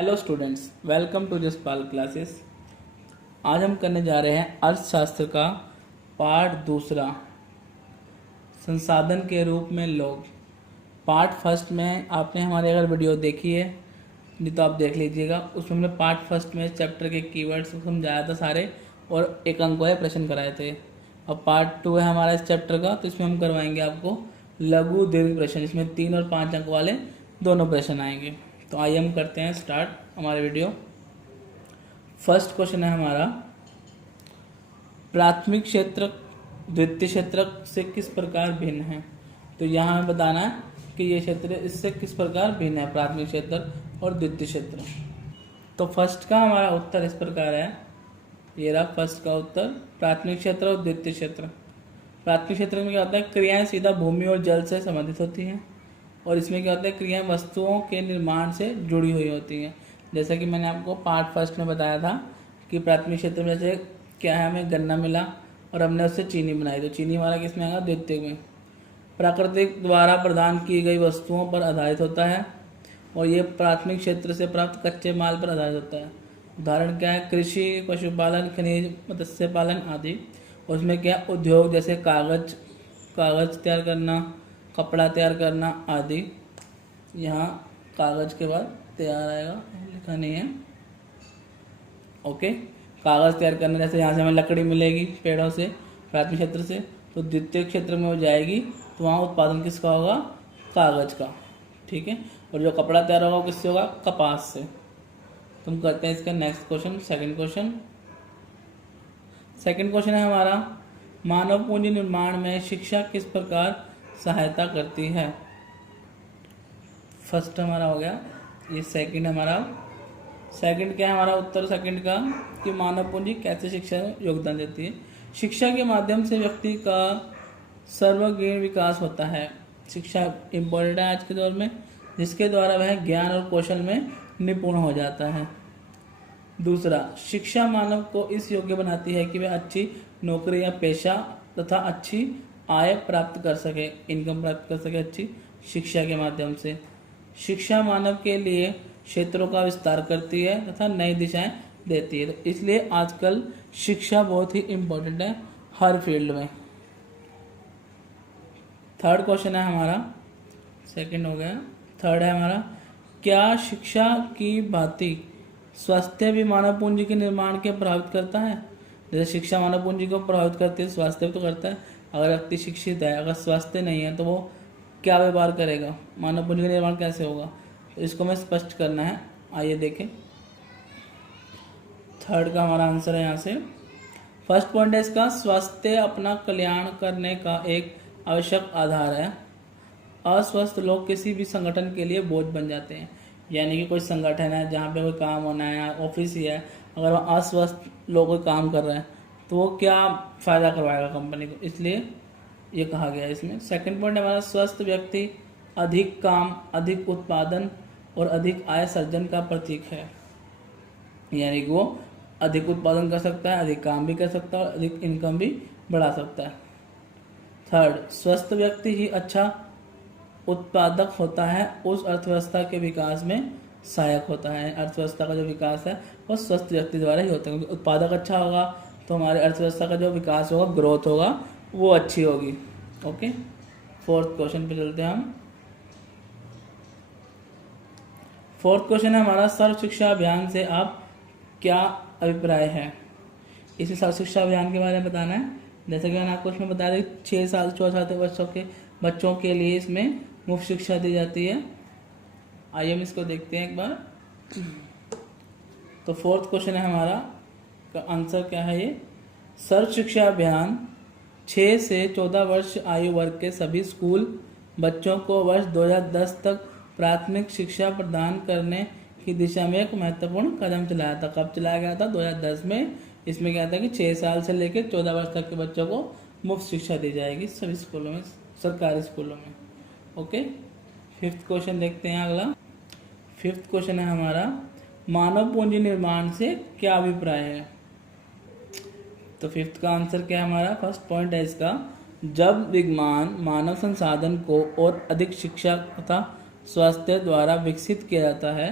Hello students, welcome to Jaspal classes. आज हम करने जा रहे हैं अर्थशास्त्र का पार्ट दूसरा, संसाधन के रूप में लोग। पार्ट फर्स्ट में आपने हमारी अगर वीडियो देखी है नहीं तो आप देख लीजिएगा। उसमें हमने पार्ट फर्स्ट में चैप्टर के कीवर्ड्स समझाया था सारे और एक अंक वाले प्रश्न कराए थे। अब पार्ट टू है हमारा इस चैप्टर का, तो इसमें हम करवाएंगे आपको लघु दीर्घ प्रश्न। इसमें 3 और 5 अंक वाले दोनों प्रश्न आएंगे। तो आइए हम करते हैं स्टार्ट हमारे वीडियो। फर्स्ट क्वेश्चन है हमारा, प्राथमिक क्षेत्र द्वितीय क्षेत्र से किस प्रकार भिन्न है। तो यहाँ हमें बताना है कि ये क्षेत्र इससे किस प्रकार भिन्न है, प्राथमिक क्षेत्र और द्वितीय क्षेत्र। तो फर्स्ट का हमारा उत्तर इस प्रकार है, ये रहा फर्स्ट का उत्तर, प्राथमिक क्षेत्र और द्वितीय क्षेत्र। प्राथमिक क्षेत्र में क्या होता है, क्रियाएं सीधा भूमि और जल से संबंधित होती हैं, और इसमें क्या होता है, क्रियाएं वस्तुओं के निर्माण से जुड़ी हुई होती हैं। जैसा कि मैंने आपको पार्ट फर्स्ट में बताया था कि प्राथमिक क्षेत्र में जैसे क्या है, हमें गन्ना मिला और हमने उससे चीनी बनाई, तो चीनी वाला किस में आएगा, द्वितीय में। प्राकृतिक द्वारा प्रदान की गई वस्तुओं पर आधारित होता है, और ये प्राथमिक क्षेत्र से प्राप्त कच्चे माल पर आधारित होता है। उदाहरण क्या है, कृषि, पशुपालन, खनिज, मत्स्य पालन आदि। उसमें क्या, उद्योग जैसे कागज तैयार करना, कपड़ा तैयार करना आदि। यहाँ कागज के बाद तैयार आएगा, लिखा नहीं है, ओके। कागज तैयार करना, जैसे यहाँ से हमें लकड़ी मिलेगी पेड़ों से, प्राथमिक क्षेत्र से, तो द्वितीय क्षेत्र में हो जाएगी, तो वहाँ उत्पादन किसका होगा, कागज का, ठीक है। और जो कपड़ा तैयार होगा वो किससे होगा, कपास से। तुम करते हैं इसका next question, second question. Second question है हमारा, मानव पूंजी निर्माण में शिक्षा किस प्रकार सहायता करती है। फर्स्ट हमारा हो गया, ये सेकंड हमारा। सेकंड क्या है हमारा उत्तर सेकंड का, कि मानव पूंजी कैसे शिक्षा में योगदान देती है। शिक्षा के माध्यम से व्यक्ति का सर्वगुण विकास होता है। शिक्षा इम्पोर्टेंट है आज के दौर में, जिसके द्वारा वह ज्ञान और कौशल में निपुण हो जाता है। दूसरा, शिक्षा मानव को इस योग्य बनाती है कि वह अच्छी नौकरी या पेशा तथा अच्छी आय प्राप्त कर सके, इनकम प्राप्त कर सके अच्छी शिक्षा के माध्यम से। शिक्षा मानव के लिए क्षेत्रों का विस्तार करती है तथा नई दिशाएं देती है। तो इसलिए आजकल शिक्षा बहुत ही इम्पोर्टेंट है हर फील्ड में। थर्ड क्वेश्चन है हमारा, सेकंड हो गया, थर्ड है हमारा, क्या शिक्षा की भांति स्वास्थ्य भी मानव पूंजी के निर्माण के प्रभावित करता है। जैसे शिक्षा मानव पूंजी को प्रभावित करती है, स्वास्थ्य भी तो करता है। अगर व्यक्ति शिक्षित है, अगर स्वास्थ्य नहीं है, तो वो क्या व्यवहार करेगा, मानव पूंजी का निर्माण कैसे होगा। तो इसको हमें स्पष्ट करना है, आइए देखें। थर्ड का हमारा आंसर है यहाँ से। फर्स्ट पॉइंट है इसका, स्वास्थ्य अपना कल्याण करने का एक आवश्यक आधार है। अस्वस्थ लोग किसी भी संगठन के लिए बोझ बन जाते हैं। यानी कि कोई संगठन है जहाँ पे कोई काम होना है, ऑफिस ही है, अगर वह अस्वस्थ लोग कोई काम कर रहे हैं तो वो क्या फ़ायदा करवाएगा कंपनी को, इसलिए ये कहा गया है इसमें। सेकंड पॉइंट हमारा, स्वस्थ व्यक्ति अधिक काम, अधिक उत्पादन और अधिक आय सर्जन का प्रतीक है। यानी कि वो अधिक उत्पादन कर सकता है, अधिक काम भी कर सकता है और अधिक इनकम भी बढ़ा सकता है। थर्ड, स्वस्थ व्यक्ति ही अच्छा उत्पादक होता है, उस अर्थव्यवस्था के विकास में सहायक होता है। अर्थव्यवस्था का जो विकास है वो स्वस्थ व्यक्ति द्वारा ही होता है, क्योंकि उत्पादक अच्छा होगा तो हमारे अर्थव्यवस्था का जो विकास होगा, ग्रोथ होगा, वो अच्छी होगी, ओके। फोर्थ क्वेश्चन पे चलते हैं हम। फोर्थ क्वेश्चन है हमारा, सर्व शिक्षा अभियान से आप क्या अभिप्राय है। इसी सर्व शिक्षा अभियान के बारे में बताना है। जैसे कि मैंने आपको इसमें बताया था, 6 साल 14 साल बच्चों के लिए इसमें मुफ्त शिक्षा दी जाती है। आइए हम इसको देखते हैं एक बार। तो फोर्थ क्वेश्चन है हमारा, का आंसर क्या है, ये सर्व शिक्षा अभियान 6 से 14 वर्ष आयु वर्ग के सभी स्कूल बच्चों को वर्ष 2010 तक प्राथमिक शिक्षा प्रदान करने की दिशा में एक महत्वपूर्ण कदम चलाया था। कब चलाया गया था, 2010 में। इसमें क्या था कि 6 साल से लेकर 14 वर्ष तक के बच्चों को मुफ्त शिक्षा दी जाएगी सभी स्कूलों में, सरकारी स्कूलों में, ओके। फिफ्थ क्वेश्चन देखते हैं अगला। फिफ्थ क्वेश्चन है हमारा, मानव पूंजी निर्माण से क्या अभिप्राय है। तो फिफ्थ का आंसर क्या है हमारा, फर्स्ट पॉइंट है इसका, जब विज्ञान मानव संसाधन को और अधिक शिक्षा तथा स्वास्थ्य द्वारा विकसित किया जाता है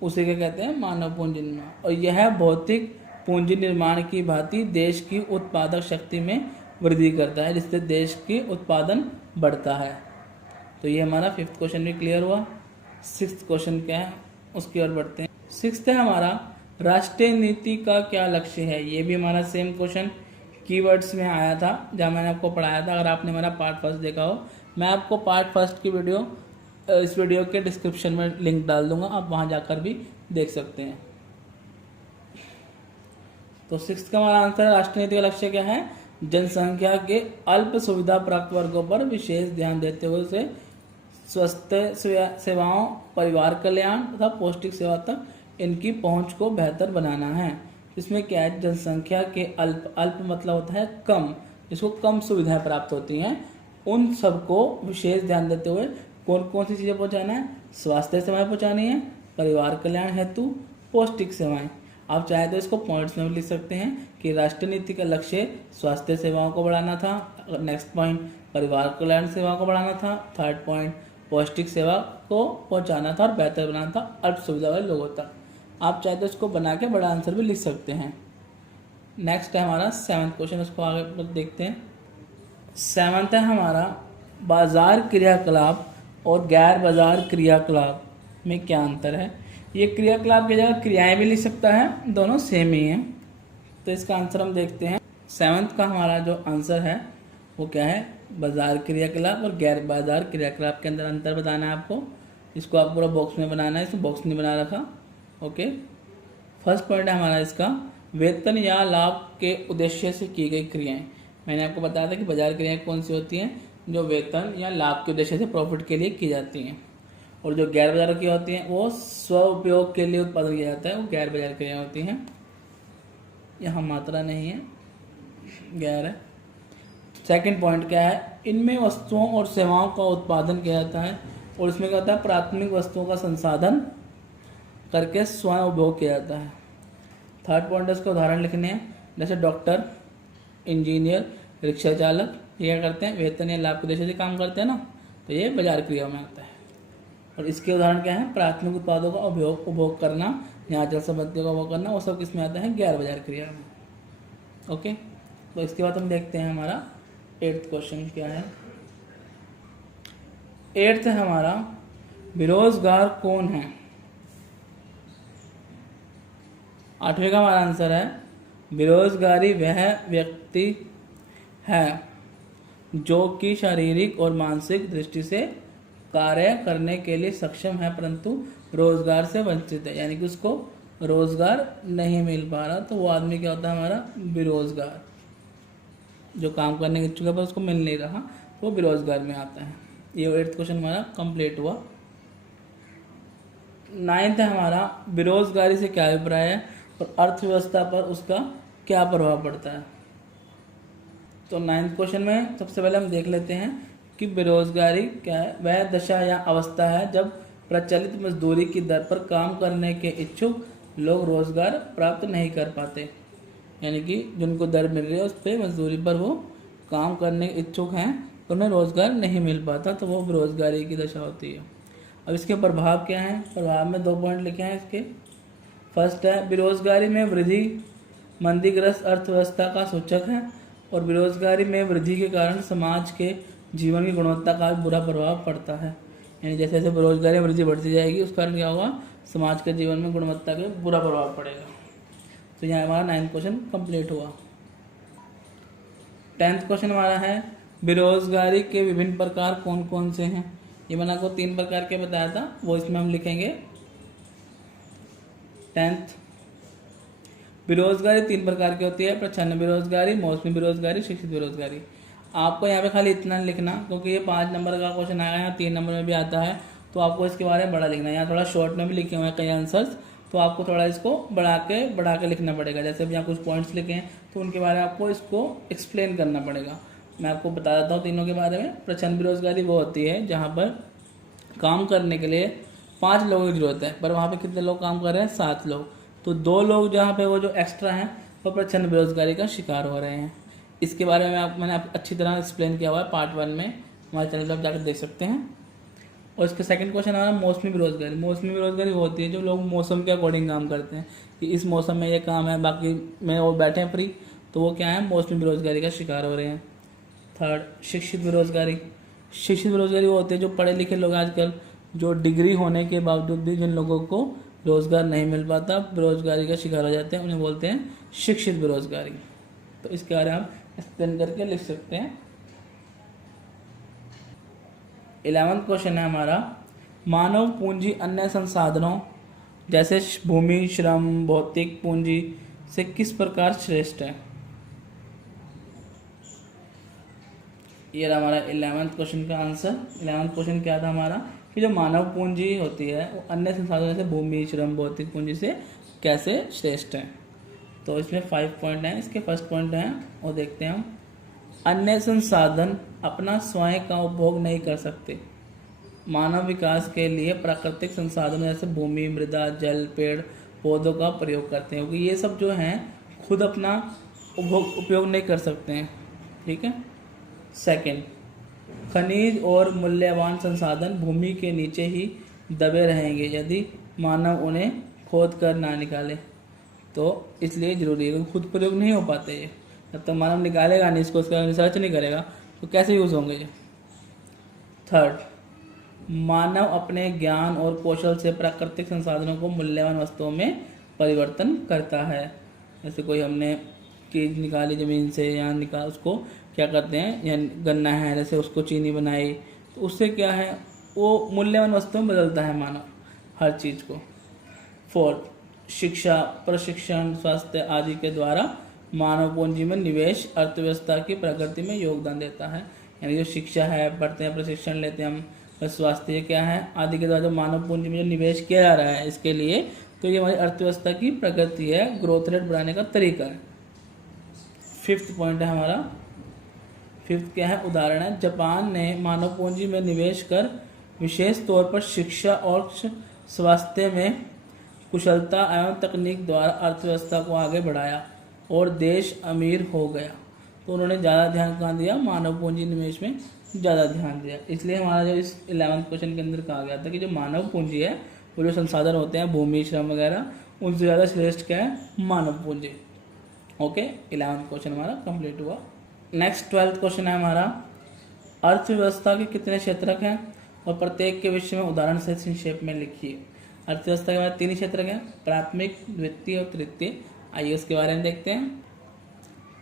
उसे क्या कहते हैं, मानव पूंजी निर्माण। और यह भौतिक पूंजी निर्माण की भांति देश की उत्पादक शक्ति में वृद्धि करता है, जिससे देश की उत्पादन बढ़ता है। तो ये हमारा 5th क्वेश्चन भी क्लियर हुआ। 6th क्वेश्चन क्या है उसकी ओर बढ़ते हैं। 6th है हमारा, राष्ट्रीय नीति का क्या लक्ष्य है। ये भी हमारा सेम क्वेश्चन कीवर्ड्स में आया था, जहाँ मैंने आपको पढ़ाया था। अगर आपने मेरा पार्ट 1 देखा हो, मैं आपको पार्ट 1 की वीडियो इस वीडियो के डिस्क्रिप्शन में लिंक डाल दूंगा, आप वहाँ जाकर भी देख सकते हैं। तो 6th का हमारा आंसर है, राष्ट्रीय नीति का लक्ष्य क्या है, जनसंख्या के अल्प सुविधा प्राप्त वर्गों पर विशेष ध्यान देते हुए उसे स्वास्थ्य सेवाओं, परिवार कल्याण तथा पौष्टिक सेवा तक इनकी पहुंच को बेहतर बनाना है। इसमें क्या है, जनसंख्या के अल्प मतलब होता है कम, जिसको कम सुविधाएं प्राप्त होती हैं, उन सबको विशेष ध्यान देते हुए कौन कौन सी चीज़ें पहुंचाना है, स्वास्थ्य सेवाएं पहुंचानी है, परिवार कल्याण हेतु पौष्टिक सेवाएं। आप चाहे तो इसको पॉइंट्स में भी लिख सकते हैं कि राष्ट्रीय नीति का लक्ष्य स्वास्थ्य सेवाओं को बढ़ाना था, नेक्स्ट पॉइंट परिवार कल्याण सेवाओं को बढ़ाना था, थर्ड पॉइंट पौष्टिक सेवा को पहुंचाना था और बेहतर बनाना था अल्प सुविधा वाले लोगों तक। आप चाहे तो इसको बना के बड़ा आंसर भी लिख सकते हैं। नेक्स्ट है हमारा 7th क्वेश्चन, उसको आगे देखते हैं। 7th है हमारा, बाजार क्रियाकलाप और गैर बाजार क्रियाकलाप में क्या अंतर है। ये क्रियाकलाप की जगह क्रियाएं भी लिख सकता है, दोनों सेम ही हैं। तो इसका आंसर हम देखते हैं। 7th का हमारा जो आंसर है वो क्या है, बाजार क्रियाकलाप और गैर बाजार क्रियाकलाप के अंदर अंतर बताना है आपको। इसको आप पूरा बॉक्स में बनाना है, इसमें बॉक्स नहीं बना रखा। ओके, फर्स्ट पॉइंट है हमारा इसका, वेतन या लाभ के उद्देश्य से की गई क्रियाएं। मैंने आपको बताया था कि बाजार क्रियाएं कौन सी होती हैं, जो वेतन या लाभ के उद्देश्य से प्रॉफिट के लिए की जाती हैं, और जो गैर बाजार की होती हैं वो स्व उपयोग के लिए उत्पादन किया जाता है, वो गैर बाजार क्रियाएं होती हैं। यहाँ मात्रा नहीं है, गैर है। सेकंड पॉइंट क्या है, इनमें वस्तुओं और सेवाओं का उत्पादन किया जाता है, और इसमें क्या होता है, प्राथमिक वस्तुओं का संसाधन करके स्वयं उपभोग किया जाता है। थर्ड पॉइंट इसके उदाहरण लिखने हैं, जैसे डॉक्टर, इंजीनियर, रिक्शा चालक, ये क्या करते हैं, वेतन या लाभ के उद्देश्य से काम करते हैं ना, तो ये बाजार क्रिया में आता है। और इसके उदाहरण क्या है, प्राथमिक उत्पादों का उपभोग करना या जल संपत्तियों का उपभोग करना, वो सब किसमें आता है, गैर बाजार क्रिया में। ओके, तो इसके बाद हम देखते हैं हमारा 8th क्वेश्चन क्या है। 8th है हमारा, बेरोजगार कौन है। 8वें का हमारा आंसर है, बेरोजगारी वह व्यक्ति है जो कि शारीरिक और मानसिक दृष्टि से कार्य करने के लिए सक्षम है परंतु रोजगार से वंचित है, यानी कि उसको रोजगार नहीं मिल पा रहा, तो वो आदमी क्या होता है, हमारा बेरोजगार। जो काम करने के इच्छुक है पर उसको मिल नहीं रहा, तो वो बेरोजगार में आता है। ये 8th क्वेश्चन हमारा कंप्लीट हुआ। 9th है हमारा, बेरोजगारी से क्या अभिप्राय है और अर्थव्यवस्था पर उसका क्या प्रभाव पड़ता है। तो 9th क्वेश्चन में सबसे पहले हम देख लेते हैं कि बेरोजगारी क्या है, वह दशा या अवस्था है जब प्रचलित मजदूरी की दर पर काम करने के इच्छुक लोग रोजगार प्राप्त नहीं कर पाते, यानी कि जिनको दर मिल रही है उस पर मजदूरी पर वो काम करने के इच्छुक हैं तो उन्हें रोजगार नहीं मिल पाता, तो वो बेरोजगारी की दशा होती है। अब इसके प्रभाव क्या हैं, प्रभाव में 2 पॉइंट लिखे हैं इसके। फर्स्ट है, बेरोजगारी में वृद्धि मंदीग्रस्त अर्थव्यवस्था का सूचक है, और बेरोजगारी में वृद्धि के कारण समाज के जीवन की गुणवत्ता का बुरा प्रभाव पड़ता है, यानी जैसे जैसे बेरोजगारी वृद्धि बढ़ती जाएगी उस कारण क्या होगा, समाज के जीवन में गुणवत्ता का बुरा प्रभाव पड़ेगा। तो यहाँ हमारा 9th क्वेश्चन कंप्लीट हुआ। 10th क्वेश्चन हमारा है, बेरोजगारी के विभिन्न प्रकार कौन कौन से हैं। ये मैंने आपको 3 प्रकार के बताया था, वो इसमें हम लिखेंगे। 10th, बेरोजगारी 3 प्रकार की होती है, प्रच्छन्न बेरोजगारी, मौसमी बेरोजगारी, शिक्षित बेरोजगारी। आपको यहाँ पे खाली इतना लिखना, क्योंकि ये 5 नंबर का क्वेश्चन आया है, 3 नंबर में भी आता है, तो आपको इसके बारे में बड़ा लिखना है। यहाँ थोड़ा शॉर्ट में भी लिखे हुए हैं कई आंसर्स, तो आपको थोड़ा इसको बढ़ा के लिखना पड़ेगा। जैसे अब यहाँ कुछ पॉइंट्स लिखे हैं तो उनके बारे में आपको इसको एक्सप्लेन करना पड़ेगा। मैं आपको बता देता हूँ तीनों के बारे में। प्रच्छन्न बेरोजगारी वो होती है जहाँ पर काम करने के लिए 5 लोगों की जरूरत है, पर वहाँ पे कितने लोग काम कर रहे हैं, 7 लोग, तो 2 लोग जहाँ पे वो जो एक्स्ट्रा हैं वो प्रच्छन्न बेरोजगारी का शिकार हो रहे हैं। इसके बारे में मैंने अच्छी तरह एक्सप्लेन किया हुआ है पार्ट 1 में, हमारे चैनल पर आप जाकर देख सकते हैं। और इसका सेकंड क्वेश्चन हमारा मौसमी बेरोजगारी। मौसमी बेरोजगारी वो होती है जो लोग मौसम के अकॉर्डिंग काम करते हैं कि इस मौसम में ये काम है, बाकी में वो बैठे हैं फ्री, तो वो क्या है, मौसमी बेरोजगारी का शिकार हो रहे हैं। थर्ड शिक्षित बेरोजगारी। शिक्षित बेरोजगारी वो होते हैं जो पढ़े लिखे लोग आजकल, जो डिग्री होने के बावजूद भी जिन लोगों को रोजगार नहीं मिल पाता, बेरोजगारी का शिकार हो जाते हैं, उन्हें बोलते हैं शिक्षित बेरोजगारी। तो इसके बारे में हम एक्सप्लेन करके लिख सकते हैं। 11वां क्वेश्चन है हमारा, मानव पूंजी अन्य संसाधनों जैसे भूमि, श्रम, भौतिक पूंजी से किस प्रकार श्रेष्ठ है। ये हमारा 11वां क्वेश्चन का आंसर। 11वां क्वेश्चन क्या था हमारा कि जो मानव पूंजी होती है वो अन्य संसाधनों जैसे भूमि, श्रम, भौतिक पूंजी से कैसे श्रेष्ठ है। तो इसमें 5 पॉइंट हैं। इसके फर्स्ट पॉइंट हैं वो देखते हैं हम। अन्य संसाधन अपना स्वयं का उपभोग नहीं कर सकते। मानव विकास के लिए प्राकृतिक संसाधन जैसे भूमि, मृदा, जल, पेड़ पौधों का प्रयोग करते हैं, क्योंकि ये सब जो हैं खुद अपना उपयोग नहीं कर सकते हैं। ठीक है। सेकंड, खनिज और मूल्यवान संसाधन भूमि के नीचे ही दबे रहेंगे यदि मानव उन्हें खोद कर ना निकाले। तो इसलिए जरूरी है, खुद प्रयोग नहीं हो पाते ये, जब तक मानव निकालेगा नहीं इसको, उसका रिसर्च नहीं करेगा तो कैसे यूज होंगे ये। थर्ड, मानव अपने ज्ञान और कौशल से प्राकृतिक संसाधनों को मूल्यवान वस्तुओं में परिवर्तन करता है। जैसे कोई हमने चीज निकाली जमीन से या निकाल, उसको क्या करते हैं, या गन्ना है जैसे उसको चीनी बनाई, तो उससे क्या है वो मूल्यवान वस्तुओं में बदलता है मानव हर चीज को। फोर्थ, शिक्षा, प्रशिक्षण, स्वास्थ्य आदि के द्वारा मानव पूंजी में निवेश अर्थव्यवस्था की प्रगति में योगदान देता है। यानी जो शिक्षा है, पढ़ते हैं, प्रशिक्षण लेते हैं हम, स्वास्थ्य, ये क्या है, आदि के द्वारा जो मानव पूंजी में जो निवेश किया जा रहा है इसके लिए, तो ये हमारी अर्थव्यवस्था की प्रगति है, ग्रोथ रेट बढ़ाने का तरीका है। फिफ्थ पॉइंट है हमारा, फिफ्थ क्या है, उदाहरण है, जापान ने मानव पूंजी में निवेश कर विशेष तौर पर शिक्षा और स्वास्थ्य में कुशलता एवं तकनीक द्वारा अर्थव्यवस्था को आगे बढ़ाया और देश अमीर हो गया। तो उन्होंने ज़्यादा ध्यान कहाँ दिया, मानव पूंजी निवेश में ज़्यादा ध्यान दिया। इसलिए हमारा जो इस 11वें क्वेश्चन के अंदर कहा गया था कि जो मानव पूंजी है वो जो संसाधन होते हैं भूमि, श्रम वगैरह, उनसे ज़्यादा श्रेष्ठ क्या है, मानव पूंजी। ओके, 11वां क्वेश्चन हमारा कंप्लीट हुआ। नेक्स्ट 12th क्वेश्चन है हमारा, अर्थव्यवस्था के कितने क्षेत्रक हैं और प्रत्येक के विषय में उदाहरण से संक्षेप में लिखिए। अर्थव्यवस्था के बाद 3 क्षेत्रक हैं, प्राथमिक, द्वितीय और तृतीय। आइए उसके बारे में देखते हैं।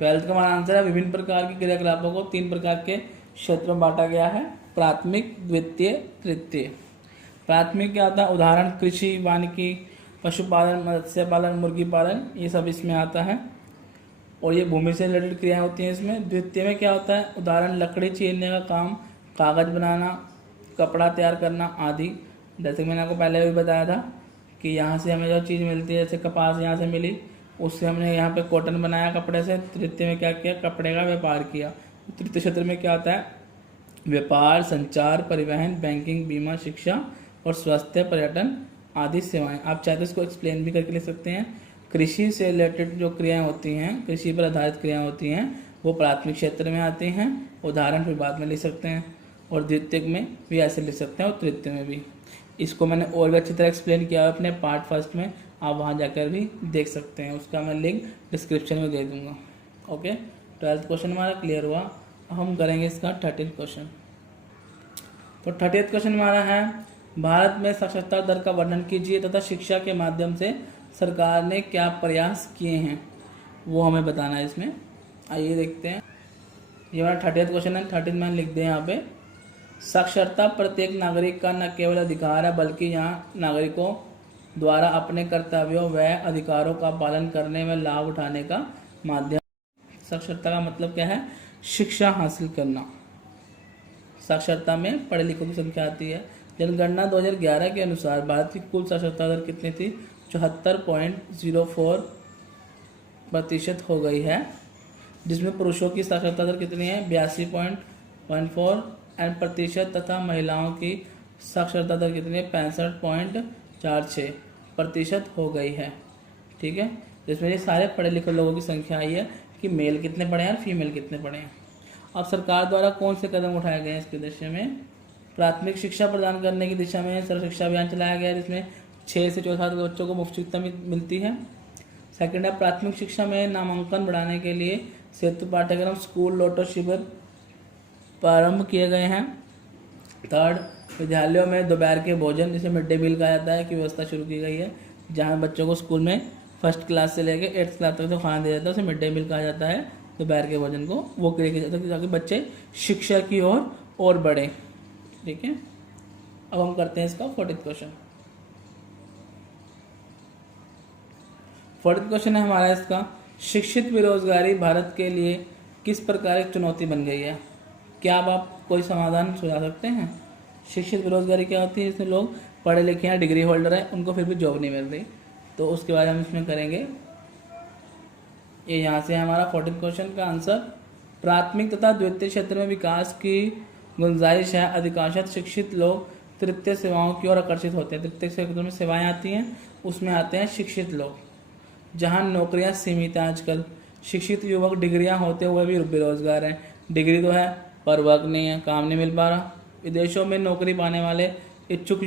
12th का हमारा आंसर है, विभिन्न प्रकार के क्रियाकलापों को 3 प्रकार के क्षेत्र में बांटा गया है, प्राथमिक, द्वितीय, तृतीय। प्राथमिक क्या होता है, उदाहरण कृषि, वानिकी, पशुपालन, मत्स्य पालन, मुर्गी पालन, ये सब इसमें आता है और ये भूमि से रिलेटेड क्रियाएं होती हैं इसमें। द्वितीय में क्या होता है, उदाहरण लकड़ी चीरने का काम, कागज बनाना, कपड़ा तैयार करना आदि। जैसे मैंने आपको पहले भी बताया था कि यहाँ से हमें जो चीज़ मिलती है, जैसे कपास यहाँ से मिली, उससे हमने यहाँ पे कॉटन बनाया कपड़े से। तृतीय में क्या किया, कपड़े का व्यापार किया। तृतीय क्षेत्र में क्या होता है, व्यापार, संचार, परिवहन, बैंकिंग, बीमा, शिक्षा और स्वास्थ्य, पर्यटन आदि सेवाएं। आप चाहे तो इसको एक्सप्लेन भी करके लिख सकते हैं। कृषि से रिलेटेड जो क्रियाएं होती हैं, कृषि पर आधारित क्रियाएं होती हैं, वो प्राथमिक क्षेत्र में आती हैं, उदाहरण फिर बाद में लिख सकते हैं। और द्वितीय में भी ऐसे लिख सकते हैं और तृतीय में भी। इसको मैंने और भी अच्छी तरह एक्सप्लेन किया है अपने पार्ट फर्स्ट में, आप वहाँ जाकर भी देख सकते हैं, उसका मैं लिंक डिस्क्रिप्शन में दे दूँगा। ओके, 12th क्वेश्चन हमारा क्लियर हुआ। अब हम करेंगे इसका 13th क्वेश्चन। तो 30th क्वेश्चन हमारा है, भारत में साक्षरता दर का वर्णन कीजिए तथा शिक्षा के माध्यम से सरकार ने क्या प्रयास किए हैं वो हमें बताना है इसमें। आइए देखते हैं। ये हमारा 30th क्वेश्चन है। 30 में लिख दें यहाँ पे, साक्षरता प्रत्येक नागरिक का न केवल अधिकार है बल्कि यहाँ नागरिकों द्वारा अपने कर्तव्यों व अधिकारों का पालन करने में लाभ उठाने का माध्यम। साक्षरता का मतलब क्या है, शिक्षा हासिल करना। साक्षरता में पढ़े लिखों की संख्या आती है। जनगणना 2011 के अनुसार भारत की कुल साक्षरता दर कितनी थी, 74.04% हो गई है, जिसमें पुरुषों की साक्षरता दर कितनी है, 82.14 प्रतिशत तथा महिलाओं की साक्षरता दर कितनी है, 65.46% हो गई है। ठीक है, जिसमें ये सारे पढ़े लिखे लोगों की संख्या आई है कि मेल कितने पढ़े हैं और फीमेल कितने पढ़े हैं। अब सरकार द्वारा कौन से कदम उठाए गए हैं इसके दिशा में, प्राथमिक शिक्षा प्रदान करने की दिशा में सर्व शिक्षा अभियान चलाया गया है, जिसमें 6 से 14 साल के बच्चों को मुफ्त शिक्षा मिलती है। सेकंड है, प्राथमिक शिक्षा में नामांकन बढ़ाने के लिए सेतु पाठ्यक्रम स्कूल लोटो शिविर प्रारंभ किए गए हैं। थर्ड, विद्यालयों में दोपहर के भोजन जिसे मिड डे मील कहा जाता है की व्यवस्था शुरू की गई है, जहाँ बच्चों को स्कूल में फर्स्ट क्लास से लेकर 8th क्लास तक जो खाना दिया जाता है उसे मिड डे मील कहा जाता है। दोपहर के भोजन को वो किया जाता है ताकि बच्चे शिक्षा की ओर और बढ़े। ठीक है, अब हम करते हैं इसका 40th क्वेश्चन। 40th क्वेश्चन है हमारा इसका, शिक्षित बेरोजगारी भारत के लिए किस प्रकार एक चुनौती बन गई है? क्या आप कोई समाधान सुझा सकते हैं? शिक्षित बेरोजगारी क्या होती है? जिसमें लोग पढ़े लिखे हैं, डिग्री होल्डर हैं, उनको फिर भी जॉब नहीं मिल रही, तो उसके बारे में हम इसमें करेंगे। ये यहाँ से हमारा 40th क्वेश्चन का आंसर। प्राथमिक तथा द्वितीय क्षेत्र में विकास की गुंजाइश है। अधिकांशतः शिक्षित लोग तृतीय सेवाओं की ओर आकर्षित होते हैं। तृतीय क्षेत्र में सेवाएं आती हैं, उसमें आते हैं शिक्षित लोग। जहाँ नौकरियां सीमित हैं आजकल, शिक्षित युवक डिग्रियां होते हुए भी बेरोजगार हैं। डिग्री तो है पर वर्क नहीं है, काम नहीं मिल पा रहा। विदेशों में नौकरी पाने वाले इच्छुक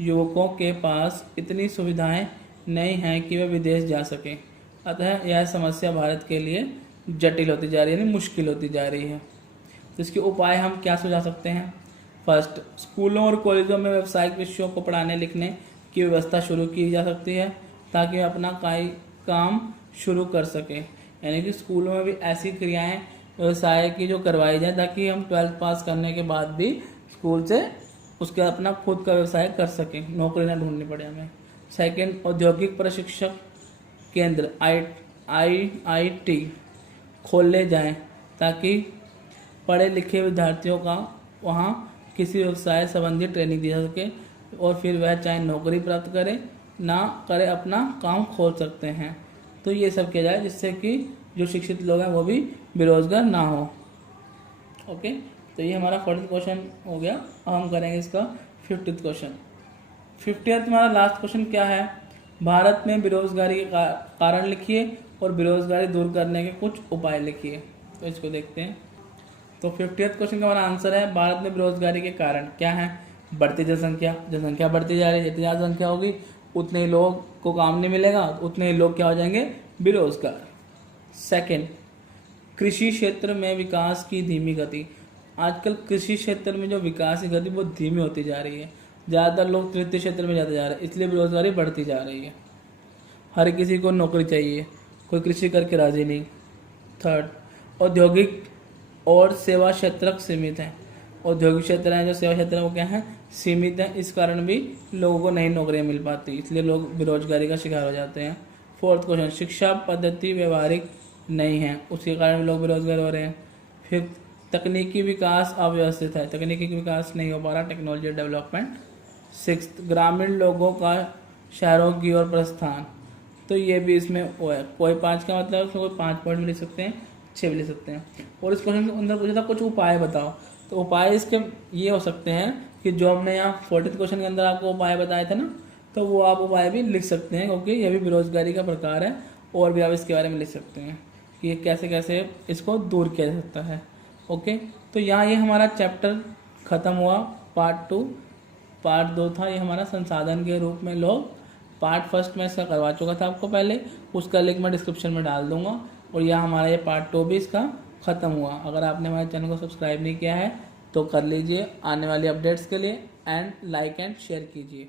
युवकों के पास इतनी सुविधाएं नहीं हैं कि वे विदेश जा सकें। अतः यह समस्या भारत के लिए जटिल होती जा रही है, यानी मुश्किल होती जा रही है। तो इसके उपाय हम क्या सुझा सकते हैं? फर्स्ट, स्कूलों और कॉलेजों में व्यावसायिक विषयों को पढ़ाने लिखने की व्यवस्था शुरू की जा सकती है ताकि वे अपना काम शुरू कर सकें। यानी कि स्कूलों में भी ऐसी क्रियाएं व्यवसाय की जो करवाई जाए ताकि हम 12th पास करने के बाद भी स्कूल से उसके अपना खुद का व्यवसाय कर सकें, नौकरी ना ढूंढनी पड़े हमें। सेकंड, औद्योगिक प्रशिक्षक केंद्र IIT खोले जाएं ताकि पढ़े लिखे विद्यार्थियों का वहाँ किसी व्यवसाय संबंधी ट्रेनिंग दी जा सके और फिर वह चाहे नौकरी प्राप्त करे ना करे अपना काम खोल सकते हैं। तो ये सब किया जाए जिससे कि जो शिक्षित लोग हैं वो भी बेरोजगार ना हो। ओके, तो ये हमारा 40th क्वेश्चन हो गया। अब हम करेंगे इसका 50th क्वेश्चन। 50th हमारा लास्ट क्वेश्चन क्या है? भारत में बेरोजगारी के कारण लिखिए और बेरोजगारी दूर करने के कुछ उपाय लिखिए। तो इसको देखते हैं। तो 50th क्वेश्चन का हमारा आंसर है, भारत में बेरोजगारी के कारण क्या है? बढ़ती जनसंख्या बढ़ती जा रही है। जितनी ज़्यादा संख्या होगी उतने ही लोग को काम नहीं मिलेगा, उतने ही लोग क्या हो जाएंगे? बेरोजगार। सेकंड, कृषि क्षेत्र में विकास की धीमी गति। आजकल कृषि क्षेत्र में जो विकास की गति वो धीमी होती जा रही है। ज़्यादातर लोग तृतीय क्षेत्र में जाते जा रहे हैं, इसलिए बेरोजगारी बढ़ती जा रही है। हर किसी को नौकरी चाहिए, कोई कृषि करके राजी नहीं। थर्ड, औद्योगिक और सेवा क्षेत्र सीमित हैं। औद्योगिक क्षेत्र हैं जो सेवा क्षेत्र है वो क्या है? सीमित है। इस कारण भी लोगों को नई नौकरियां मिल पाती, इसलिए लोग बेरोजगारी का शिकार हो जाते हैं। फोर्थ क्वेश्चन, शिक्षा पद्धति व्यवहारिक नहीं है, उसके कारण भी लोग बेरोजगार हो रहे हैं। फिर तकनीकी विकास अव्यवस्थित है, तकनीकी विकास नहीं हो पा रहा, टेक्नोलॉजी डेवलपमेंट। सिक्स्थ, ग्रामीण लोगों का शहरों की ओर प्रस्थान। तो ये भी इसमें वो है, कोई 5 का मतलब उसमें कोई 5 पॉइंट भी लिख सकते हैं, 6 भी लिख सकते हैं। और इस क्वेश्चन के अंदर पूछा था कुछ उपाय बताओ, तो उपाय इसके ये हो सकते हैं कि जो हमने यहाँ 40th क्वेश्चन के अंदर आपको उपाय बताए थे ना, तो वो आप उपाय भी लिख सकते हैं क्योंकि ये भी बेरोजगारी का प्रकार है। और भी आप इसके बारे में लिख सकते हैं कि ये कैसे कैसे इसको दूर किया जा सकता है। ओके, तो यहाँ ये हमारा चैप्टर ख़त्म हुआ। पार्ट 2 था ये हमारा संसाधन के रूप में लोग। पार्ट 1 में इसका करवा चुका था आपको पहले, उसका लिंक मैं डिस्क्रिप्शन में डाल दूंगा। और यह हमारा ये पार्ट 2 भी इसका ख़त्म हुआ। अगर आपने हमारे चैनल को सब्सक्राइब नहीं किया है तो कर लीजिए आने वाली अपडेट्स के लिए, एंड लाइक एंड शेयर कीजिए।